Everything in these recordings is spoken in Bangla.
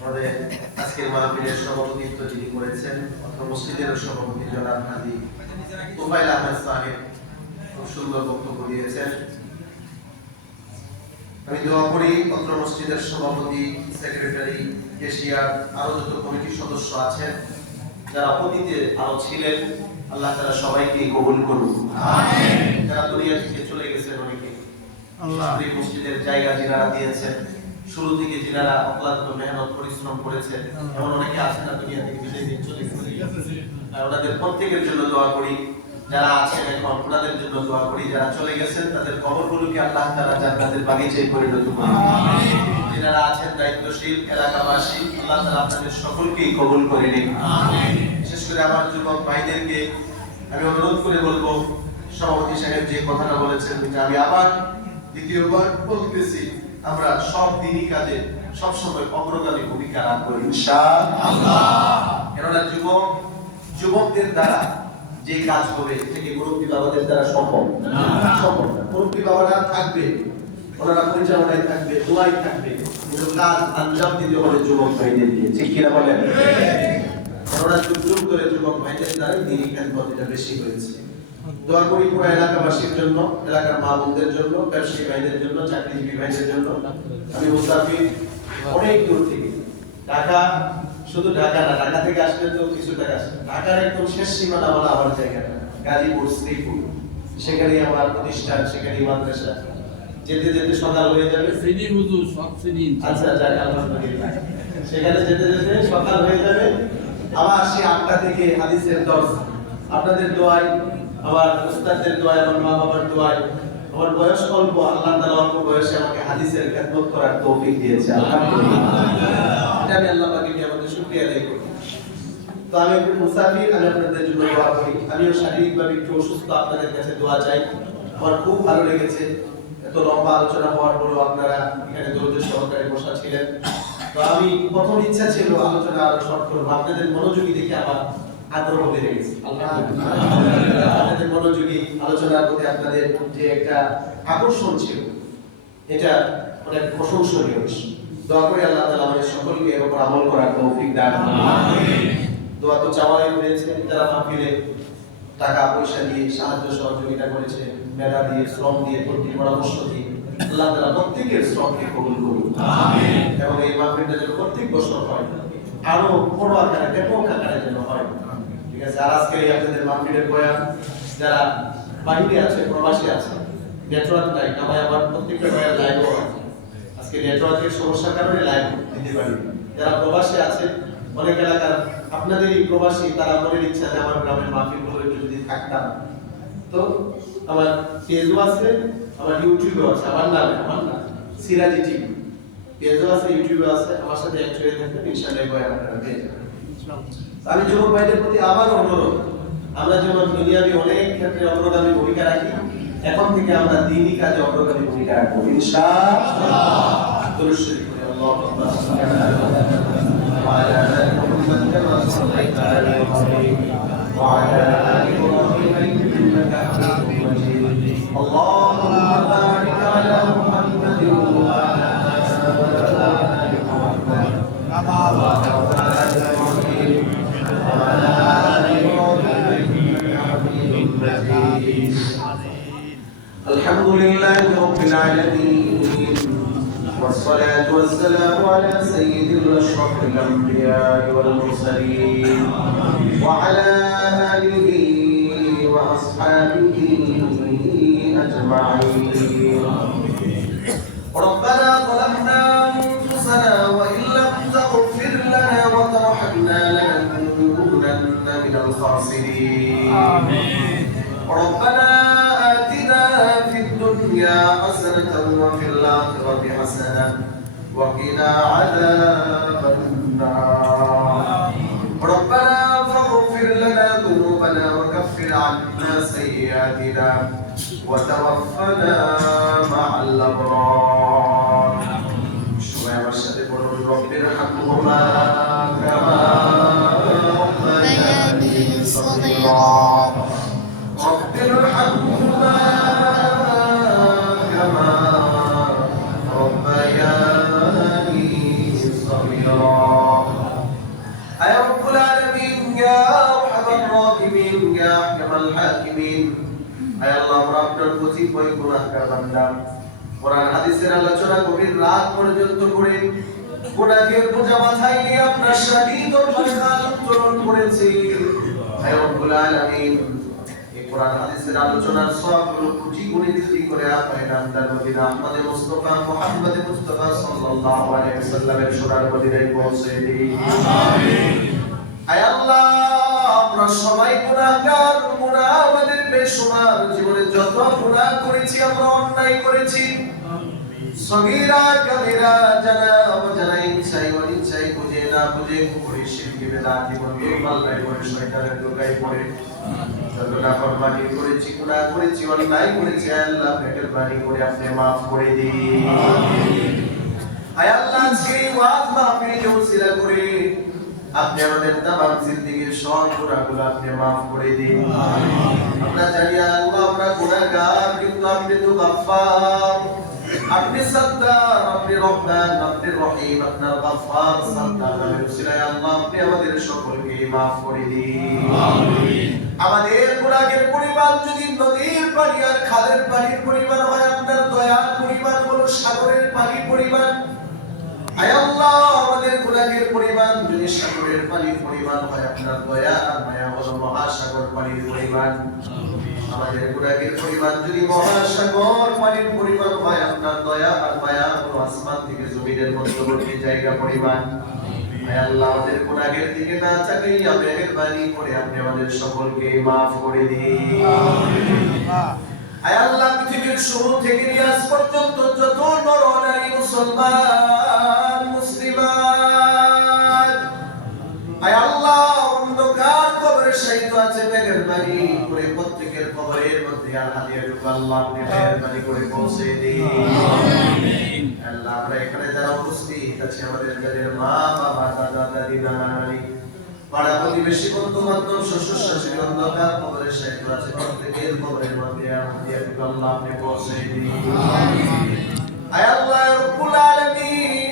আমাদের আজকের মাহফিলের সভাপতিত্ব যিনি করেছেন অথবা মসজিদের সভাপতি জনাব হাজী তোফায়েল আহমেদ সাহেব খুব সুন্দর বক্তব্য দিয়েছেন। আমি দোয়া করি অত্র মসজিদের সভাপতি, সেক্রেটারি, কেশিয়ার, আরো যত কমিটির সদস্য আছেন, যারা অতীতে আরো ছিলেন, আল্লাহ তাআলা সবাইকে কবুল করুন। আমিন। যারা দুনিয়া থেকে চলে গেছেন, অনেকে আল্লাহ এই মসজিদের জায়গা যিনারা দিয়েছেন, শুরু থেকে যিনারা অক্লান্ত মেহনত পরিশ্রম করেছেন, এমন অনেকে আছেন না দুনিয়া থেকে বিদায় নিয়ে চলে গেছেন। ওনাদের প্রত্যেকের জন্য দোয়া করি। যারা আছেন এখন ওনাদের জন্য দোয়া করি। যারা চলে গেছেন তাদের কবরগুলোকে আল্লাহ তাআলা জান্নাতের বাগিচায় পরিণত করুন। আমিন। যারা আছেন দায়িত্বশীল এলাকাবাসী, আল্লাহ তাআলা আপনাদের সকলকেই কবুল করে নিন। আমিন। বিশেষ করে আমার যুবক ভাইদেরকে আমি অনুরোধ করে বলবো, সভাপতি সাহেব যে কথাটা বলেছেন আমি আবার দ্বিতীয়বার বলতেছি, আমরা সব দিনই কাজে সবসময় অগ্রগামী ভূমিকা রাখবো ইনশাআল্লাহ। কেননা যুবকদের দ্বারা যে কাজ হবে থেকে মুরব্বী বাবাদের দ্বারা সম্ভব না। মুরব্বী বাবারা থাকবে, ওনারা পরিচালনায় থাকবে, দোয়াই থাকবে, কিন্তু কাজ আঞ্জাম দিতে হবে যুবক ভাইদের দিয়ে। ঠিক কিনা বলেন? ওনারা যুগ ধরে যুবক ভাইদের দ্বারাই দিনই খেদমতটা বেশি হয়েছে। দোয়া করি পুরো এলাকাবাসীর জন্য, এলাকার মা বোনদের জন্য, ব্যবসায়ী ভাইদের জন্য, চাকরিজীবী ভাইদের জন্য। আমি মুসাফির অনেক দূর থেকে, ঢাকা, শুধু ঢাকা না, ঢাকা থেকে আসলে তো কিছু টাকা আসে, ঢাকার একদম শেষ সীমানা বলা আমার জায়গাটা গাজীপুর, শ্রীপুর, সেখানে আমার প্রতিষ্ঠান, সেখানে মাদ্রাসা। যেতে যেতে সকাল হয়ে যাবে, শ্রেণী হুজুর সব শ্রেণী। আচ্ছা আলহামদুলিল্লাহ, সেখানে যেতে যেতে সকাল হয়ে যাবে। আবার সেই 8টা থেকে হাদিসের দর্স, আপনাদের দোয়ায়, আমার উস্তাদদের দোয়ায়, আমার মা বাবার দোয়ায়, আমার বয়স অল্প, আল্লাহ তাআলা অল্প বয়সে আমাকে হাদিসের খেদমত করার তৌফিক দিয়েছে, আলহামদুলিল্লাহ। এটা আমি আল্লাহ পাকের আমাদের শুকরিয়া আদায় করি। তো আমি একটু মুসাফির, আমি আপনাদের জন্য দোয়া করি। আমিও শারীরিকভাবে একটু অসুস্থ, আপনাদের কাছে দোয়া চাই। আমার খুব ভালো লেগেছে এত লম্বা আলোচনা হওয়ার পরেও আপনারা এখানে ধৈর্য সহকারে বসা ছিলেন। তো আমি প্রথম ইচ্ছা ছিল আলোচনা আরো শর্ট করবো, আপনাদের মনোযোগী দেখে আমার আগ্রহ বেড়ে গেছে। আলহামদুলিল্লাহ, আপনাদের মনোযোগী আলোচনার প্রতি আপনাদের যে একটা আকর্ষণ ছিল, এটা অনেক প্রশংসনীয় বিষয়। দোয়া করি আল্লাহ তাআলা আমাদের সকলকে এর উপর আমল করার তৌফিক দান করুন। আমিন। দোয়া তো চাওয়াই হয়েছে, যারা মাহফিলে টাকা পয়সা দিয়ে সাহায্য সহযোগিতা করেছে, মেধা দিয়ে, শ্রম দিয়ে, প্রতি পরামর্শ দিয়ে, আল্লাহ তাআলা প্রত্যেকের শ্রমকে কবুল করুন। আমিন। এবং এই মাহফিলটা যেন প্রত্যেক বছর হয়, আরো বড় আকারে, ব্যাপক আকারে যেন হয়। ঠিক আছে? আর আজকে আপনাদের মাহফিলের বয়ান, যারা বাইরে আছে, প্রবাসী আছে, নেটওয়ার্ক নাই, আমায় আবার প্রত্যেকটা বয়ান লাইভও আছে। আজকে নেটওয়ার্কের সমস্যার কারণে লাইভ দিতে পারি। যারা প্রবাসী আছে, অনেক এলাকার আপনাদেরই প্রবাসী, তারা মনের ইচ্ছা যে আমার গ্রামের মাহফিলগুলো একটু যদি থাকতাম। তো আমার পেজও আছে, আমার ইউটিউবও আছে, আমার নাম সিরাজি টিভি, পেজও আছে, ইউটিউবও আছে। আমার সাথে অ্যাড হয়ে থাকবেন, ইনশাআল্লাহ বয়ান আপনারা পেয়ে যাবেন। আমি যুবক ভাইদের প্রতি আবার অনুরোধ, আমরা যেমন দুনিয়াবি অনেক ক্ষেত্রে অগ্রগামী ভূমিকা রাখি, এখন থেকে আমরা দ্বীনি কাজে অগ্রগামী ভূমিকা রাখবো ইনশাআল্লাহ। দুরূদ শরীফ পড়ি, আল্লাহু আকবার, وعلى آل محمد كما صليت على إبراهيم وعلى آل إبراهيم إنك حميد مجيد. اللهم بارك على محمد وعلى آل محمد كما باركت على إبراهيم وعلى آل إبراهيم إنك حميد مجيد. الحمد لله رب العالمين، والصلاة والسلام على سيد الأشرف الأنبياء والمرسلين وعلى آله وأصحابه أجمعين. ربنا ظلمنا أنفسنا وإن لم تغفر لنا وترحمنا لنكونن من الخاسرين. ربنا آتنا في الدنيا حسنة وفي الآخرة حسنة وقنا عذاب النار. ربنا فاغفر لنا ذنوبنا وكفر عنا سيئاتنا وتوفنا مع الأبرار. شوية مرشد بقول رب ارحمهما كما ربياني صغيرا. رب ارحمهما كما ربياني صغيرا. রাহিমিন ইয়া আহকামাল হাকিমিন। আয় আল্লাহ, আমরা আপনার কতিপয় গুনাহগার বান্দা, কোরআন হাদিসের আলোচনা গভীর রাত পর্যন্ত করে গুনাহের বোঝা মাথায় নিয়ে আপনার শাহী দরবারে হাত উত্তোলন করেছি। হে রব্বুল আলামিন, এই কোরআন হাদিসের আলোচনার সবগুলো কোটি গুণে বৃদ্ধি করে আপনার নামদার মদিনা আহমদে মুস্তাফা মুহাম্মদে মুস্তাফা সাল্লাল্লাহু আলাইহি ওয়াসাল্লামের সোনার মদিনায় পৌঁছে দিন। আমিন। আয় আল্লাহ, আমরা সবাই গুনাহগার, গুনাহ আমাদের বেশুমার, জীবনে যত গুনাহ করেছি, আমরা অন্যায় করেছি, সগীরা কবিরা, জানা অজানা, ইচ্ছায় অনিচ্ছায়, বুঝে না বুঝে, কুফরি শিরকি বিদআতি বন্ধু পাল্লায় পড়ে, শয়তানের ধোঁকায় পড়ে যত নাফরমানি করেছি, গুনাহ করেছি, অন্যায় করেছি, আল্লাহ মেহেরবানি করে আপনি মাফ করে দিন। আমিন। আয় আল্লাহ, সেই ওয়াজ মাহফিলকে ওসিলা করে আপনি আমাদের তামাম জিন্দেগীর সব গুনাহগুলো আপনি মাফ করে দিন। আমিন। আমরা জানি আল্লাহ, আমরা গুনাহগার, কিন্তু আপনি তো গফফার, আপনি সত্তার, আপনি রহমান, আপনি রহিম, আপনার গফফার সত্তার নামের উসিলায় আল্লাহ আপনি আমাদের সকলকে মাফ করে দিন। আমিন। আমাদের গুনাহের পরিমাণ যদি নদীর পানি আর খালের পানির পরিমাণ হয়, আপনার দয়ার পরিমাণ হলো সাগরের পানির পরিমাণ। আয় আল্লাহ, আমাদের গুনাহের পরিমাণ যদি সাগরের পানির পরিমাণ হয়, আপনার দয়া আর মায়া হলো মহাসাগর পানির পরিমাণ। আমাদের গুনাহের পরিমাণ যদি মহাসাগর পানির পরিমাণ হয়, আপনার দয়া আর মায়া হলো আসমান থেকে জমিনের মধ্যবর্তী জায়গা পরিমাণ। আয় আল্লাহ, আমাদের গুনাহের দিকে না তাকিয়ে মেহেরবানি করে আপনি আমাদের সকলকে মাফ করে দিন। আমিন। আয় আল্লাহ, পৃথিবীর শুরু থেকে আজ পর্যন্ত যত নর নারী মুসলমান মুসলিমান, আয় আল্লাহ, অন্ধকার কবরে শায়িত আছে, মেহেরবানি করে প্রত্যেকের কবরের মধ্যে আল্লাহ আপনি মেহেরবানি করে পৌঁছে দিন। আমিন। আল্লাহ, আমরা এখানে যারা উপস্থিত আছে, আমাদের যাদের মা বাবা, দাদা দাদি, নানা নানি, পাড়া প্রতিবেশী, বন্ধু বান্ধব, শ্বশুর শাশুড়ি অন্ধকার কবরে শায়িত আছে, প্রত্যেকের কবরের মধ্যে আল্লাহ আপনি পৌঁছে দিন। আমিন। আয় আল্লাহ রব্বুল আলামিন,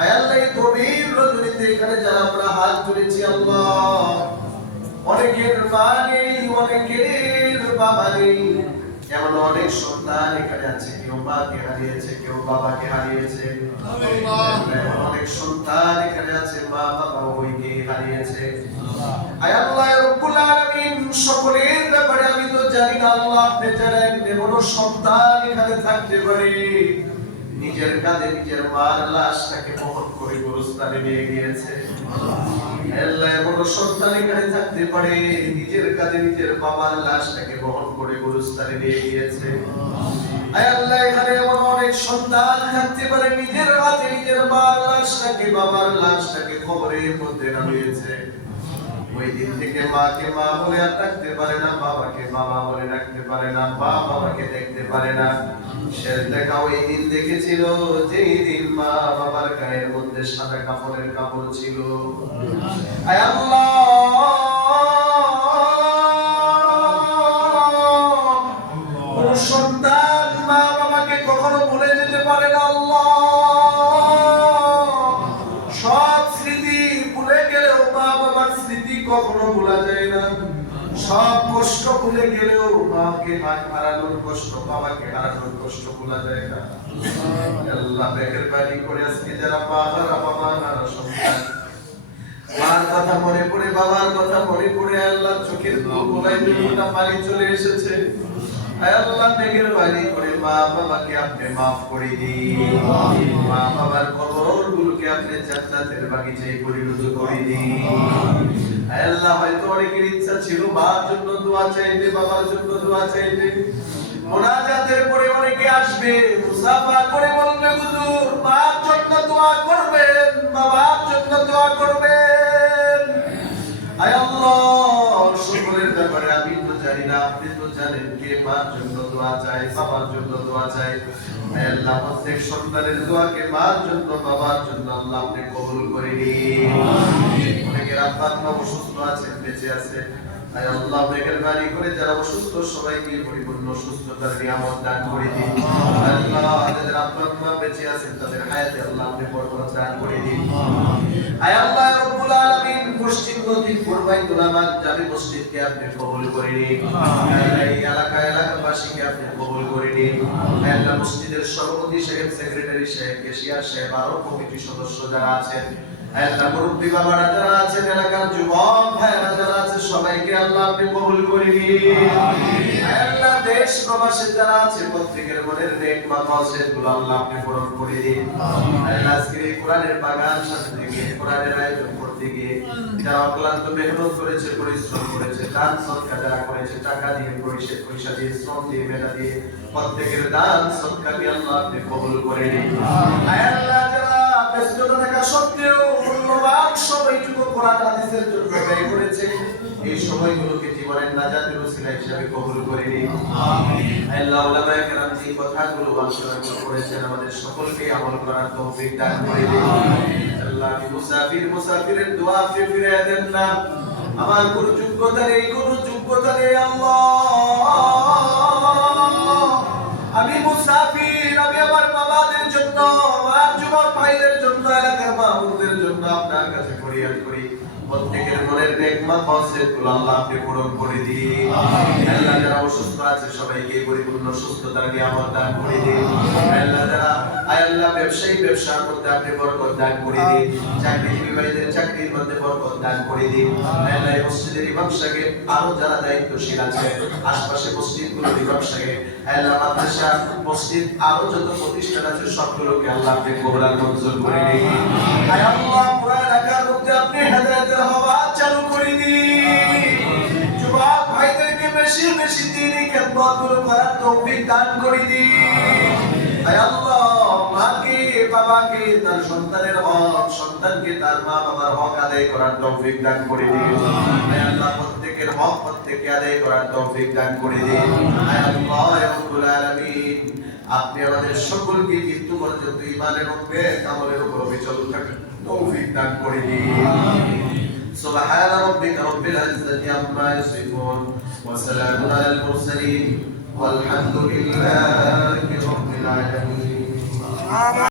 আয় আল্লাহ, এই গভীর রজনীতে এখানে যারা আমরা হাত তুলেছি, আল্লাহ, অনেকের মা নেই, অনেকের বাবা নেই, এমন অনেক সন্তান এখানে আছে, কেউ মাকে হারিয়েছে, কেউ বাবাকে হারিয়েছে, এমন অনেক সন্তান এখানে আছে, মা বাবা উভয়কে হারিয়েছে। আয় আল্লাহ রব্বুল আলামিন, সকলের ব্যাপারে আমি তো জানি না, আল্লাহ আপনি জানেন। এমন সন্তান এখানে থাকতে পারে নিজের কাঁধে নিজের মার লাশটাকে বহন করে গোরস্থানে নিয়ে গিয়েছে। আল্লাহ, এমন সন্তান এখানে থাকতে পারে নিজের কাঁধে নিজের বাবার লাশটাকে বহন করে গোরস্থানে নিয়ে গিয়েছে। আয় আল্লাহ, এখানে এমন অনেক সন্তান থাকতে পারে নিজের হাতে নিজের মার লাশটাকে, বাবার লাশটাকে কবরের মধ্যে নামিয়েছে। ওই দিন থেকে মাকে মা বলে আর রাখতে পারে না, বাবাকে বাবা বলে রাখতে পারে না, বাবাকে দেখতে পারে না। শেষ দেখা ওই দিন দেখেছিল যেই দিন মা বাবার গায়ের মধ্যে সাদা কাপড়ের কাপড় ছিল। আয় আল্লাহ, কোন সন্তান মা বাবাকে কখনো ভুলে যেতে পারে না। আল্লাহ, সব স্মৃতি ভুলে গেলেও মা বাবার স্মৃতি কখনো ভোলা যায় না। সব কষ্ট ভুলে গেলেও মাকে হারানোর কষ্ট, বাবাকে হারানোর কষ্ট ভোলা যায় না। আল্লাহ, মেহেরবানি করে আজকে যারা মা হারা, বাবা হারা সন্তান, মার কথা মনে পড়ে, বাবার কথা মনে পড়ে, আল্লাহ চোখের কোলায় দুটা পানি চলে এসেছে। আল্লাহ, মেহেরবানি করে মা বাবাকে আপনি মাফ করে দিন। মা বাবার কবরগুলোকে আপনি জান্নাতের বাগিচায় পরিণত করে দিন। আল্লাহ, হয়তো অনেকের ইচ্ছা ছিল মার জন্য দোয়া চাইতে, বাবার জন্য দোয়া চাইতে, মুনাজাতের পরে অনেকে আসবে, মুসাফা করে বলবে, হুজুর মার জন্য দোয়া করবেন, বাবার জন্য দোয়া করবেন। আয় আল্লাহ, সকলের ব্যাপারে আমি তো জানি না, আপনি তো জানেন কে মার জন্য দোয়া চায়, বাবার জন্য দোয়া চায়। আয় আল্লাহ, প্রত্যেক সন্তানের দোয়াকে মার জন্য, বাবার জন্য আল্লাহ আপনি কবুল করে নিন। অনেকের আব্বা আম্মা অসুস্থ আছেন, বেঁচে আছে, আয় আল্লাহ মেহেরবানি করে যারা অসুস্থ সবাইকে পরিপূর্ণ সুস্থতার নিয়ামত দান করে দিন। আল্লাহ যাদের আত্মা বেঁচে আছেন তাদের হায়াতে আল্লাহ আপনি বরকত দান করে দিন। আয় আল্লাহ রব্বুল আলামিন মসজিদ নদীর পূর্বাইতুল আমাদ জামি মসজিদকে আপনি কবুল করে নিন। এই এলাকাবাসীকে আপনি কবুল করে নিন। আল্লাহ মসজিদের সভাপতি সাহেব, সেক্রেটারি সাহেব, কেশিয়ার সাহেব, আরো কমিটি সদস্য যারা আছেন, আল্লাহ মুরব্বি বাবারা যারা আছেন, এলাকার যুবক ভাইরা যারা আছে, সবাইকে আল্লাহ আপনি কবুল করে নিন। আল্লাহ দেশ প্রবাসে যারা আছে প্রত্যেকের মনের নেক মাকাসিদ গুলো আল্লাহ আপনি পূরণ করে দিন। আল্লাহ আজকে এই কোরআনের বাগান সাজাতে গিয়ে, কোরআনের আয়োজন করতে গিয়ে যারা অক্লান্ত মেহনত করেছে, পরিশ্রম করেছে, দান সদকা যারা করেছে, টাকা দিয়ে, পয়সা দিয়ে, শ্রম দিয়ে, মেধা দিয়ে, প্রত্যেকের দান সদকাকে আল্লাহ আপনি কবুল করে নিন। আল্লাহ যারা ব্যস্ততা থাকা সত্ত্বেও মূল্যবান সময়টুকু কোরআন হাদিসের জন্য ব্যয় করেছে, এই সময়গুলোকে জীবনের নাজাতের ওসিলা হিসেবে কবুল করে নিন। আল্লাহ উলামায়ে কেরাম যে কথাগুলো আলোচনা করেছেন আমাদের সকলকে আমল করার তৌফিক দান করে দিন। আল্লাহ মুসাফিরের দোয়া আপনি ফিরিয়ে দেন না। আমার কোনো যোগ্যতা নেই, কোনো যোগ্যতা নেই আল্লাহ, আমি মুসাফির, আমি আমার বাবাদের জন্য, আমার যুবক ভাইদের জন্য, এলাকার মাহবুবদের জন্য আপনার কাছে ফরিয়াদ করি। প্রত্যেকের মনের নেক মাকাসিদ গুলো আল্লাহ আপনি পূরণ করে দিন। আল্লাহ যারা অসুস্থ আছে সবাইকে পরিপূর্ণ সুস্থতার নিয়ামত দান করে দিন। আল্লাহ যারা আল্লাহ ব্যবসায়ী ব্যবসার মধ্যে আপনি বরকত দান করে দিন। চাকরিজীবী ভাইদের চাকরির মধ্যে বরকত দান করে দিন। আল্লাহ এই মসজিদের ইমাম সাহেব আরো যারা দায়িত্বশীল আছে, আশপাশে মসজিদগুলোর ইমাম সাহেব, আল্লাহ মাদ্রাসা, মসজিদ, আরো যত প্রতিষ্ঠান আছে সবগুলোকে আল্লাহ আপনি কবুল আর মঞ্জুর করে দিন। আয় আল্লাহ পুরো এলাকার মধ্যে আপনি হেদায়েতের হাওয়া চালু করে দিন। যুবক ভাইদেরকে বেশি বেশি দ্বীনি খেদমতগুলো করার তৌফিক দান করে দিন। আয় আল্লাহ মাকে বাবাকে তার সন্তানের হক, সন্তানকে তার মা বাবার হক আদায় করার তৌফিক দান করে দিন। আয় আল্লাহ প্রত্যেকের হক প্রত্যেককে আদায় করার তৌফিক দান করে দিন। আয় আল্লাহ রব্বুল আলামিন আপনি আমাদের সকলকে মৃত্যু পর্যন্ত ঈমানের উপরে আমলের উপর অবিচল থাকার তৌফিক দান করে দিন। سبحان ربك رب العزة عما يصفون وسلام على المرسلين والحمد لله رب العالمين.